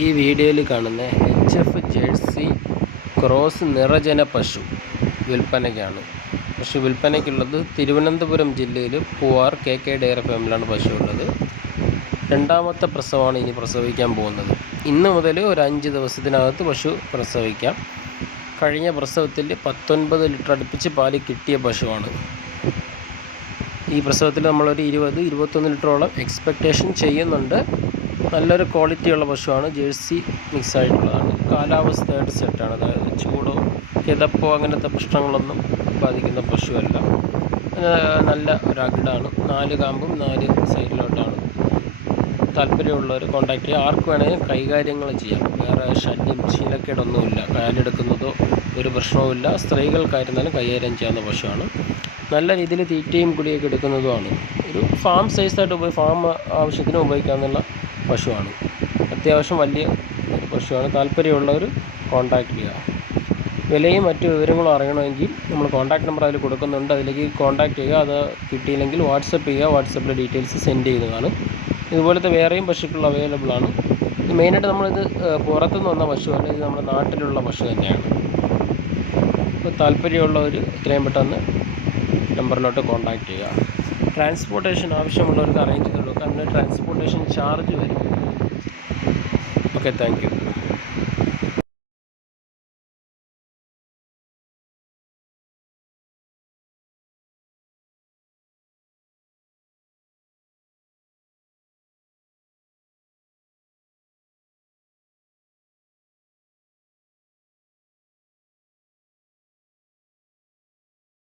ഈ വീഡിയോയിൽ കാണുന്ന എച്ച് എഫ് ജേഴ്സി ക്രോസ് നിറജന പശു വിൽപ്പനയ്ക്കാണ്. പശു വിൽപ്പനയ്ക്കുള്ളത് തിരുവനന്തപുരം ജില്ലയിൽ പൂവാർ കെ കെ ഡയറി ഫാമിലാണ് പശു ഉള്ളത് രണ്ടാമത്തെ പ്രസവമാണ് ഇനി പ്രസവിക്കാൻ പോകുന്നത്. ഇന്ന് മുതൽ ഒരു അഞ്ച് ദിവസത്തിനകത്ത് പശു പ്രസവിക്കാം. കഴിഞ്ഞ പ്രസവത്തിൽ പത്തൊൻപത് ലിറ്റർ അടുപ്പിച്ച് പാൽ കിട്ടിയ പശുവാണ്. ഈ പ്രസവത്തിൽ നമ്മളൊരു ഇരുപത് ഇരുപത്തൊന്ന് ലിറ്ററോളം എക്സ്പെക്റ്റേഷൻ ചെയ്യുന്നുണ്ട്. നല്ലൊരു ക്വാളിറ്റിയുള്ള പശുവാണ് ജേഴ്സി മിക്സ് ആയിട്ടുള്ളതാണ് കാലാവസ്ഥയായിട്ട് സെറ്റാണ്. അതായത് ചൂടോ കിതപ്പോ അങ്ങനത്തെ പ്രശ്നങ്ങളൊന്നും ബാധിക്കുന്ന പശുവല്ല. നല്ല ഒരു അകിടാണ് നാല് കാമ്പും നാല് സൈഡിലോട്ടാണ്. താല്പര്യമുള്ളവർ കോൺടാക്ട് ചെയ്യുക. ആർക്ക് വേണമെങ്കിലും കൈകാര്യങ്ങൾ ചെയ്യാം. വേറെ ശല്യം ശീലക്കേടൊന്നുമില്ല. കാലെടുക്കുന്നതോ ഒരു പ്രശ്നവുമില്ല. സ്ത്രീകൾക്കായിരുന്നാലും കൈകാര്യം ചെയ്യാവുന്ന പശുവാണ്. നല്ല രീതിയിൽ തീറ്റയും കുടിയൊക്കെ എടുക്കുന്നതുമാണ്. ഒരു ഫാം സൈസായിട്ട് ഉപയോഗി ഫാം ആവശ്യത്തിന് ഉപയോഗിക്കാവുന്ന പശുവാണ്. അത്യാവശ്യം വലിയ പശുവാണ്. താല്പര്യമുള്ളവർ കോൺടാക്റ്റ് ചെയ്യുക. വിലയും മറ്റു വിവരങ്ങളും അറിയണമെങ്കിൽ നമ്മൾ കോൺടാക്ട് നമ്പർ അതിൽ കൊടുക്കുന്നുണ്ട്. അതിലേക്ക് കോൺടാക്ട് ചെയ്യുക. അത് കിട്ടിയില്ലെങ്കിൽ വാട്സപ്പ് ചെയ്യുക. വാട്സപ്പിൽ ഡീറ്റെയിൽസ് സെൻഡ് ചെയ്യുന്നതാണ്. ഇതുപോലത്തെ വേറെയും പശുക്കൾ അവൈലബിൾ ആണ്. മെയിനായിട്ട് നമ്മളിത് പുറത്തുനിന്ന് വന്ന പശുവല്ല ഇത് നമ്മുടെ നാട്ടിലുള്ള പശു തന്നെയാണ്. അപ്പോൾ താല്പര്യമുള്ളവർ എത്രയും പെട്ടെന്ന് നമ്പറിലോട്ട് കോൺടാക്ട് ചെയ്യുക. ട്രാൻസ്പോർട്ടേഷൻ ആവശ്യമുള്ളവർക്ക് അറേഞ്ച് ചെയ്ത് അതിന് ട്രാൻസ്പോർട്ടേഷൻ ചാർജ് വരും. Okay thank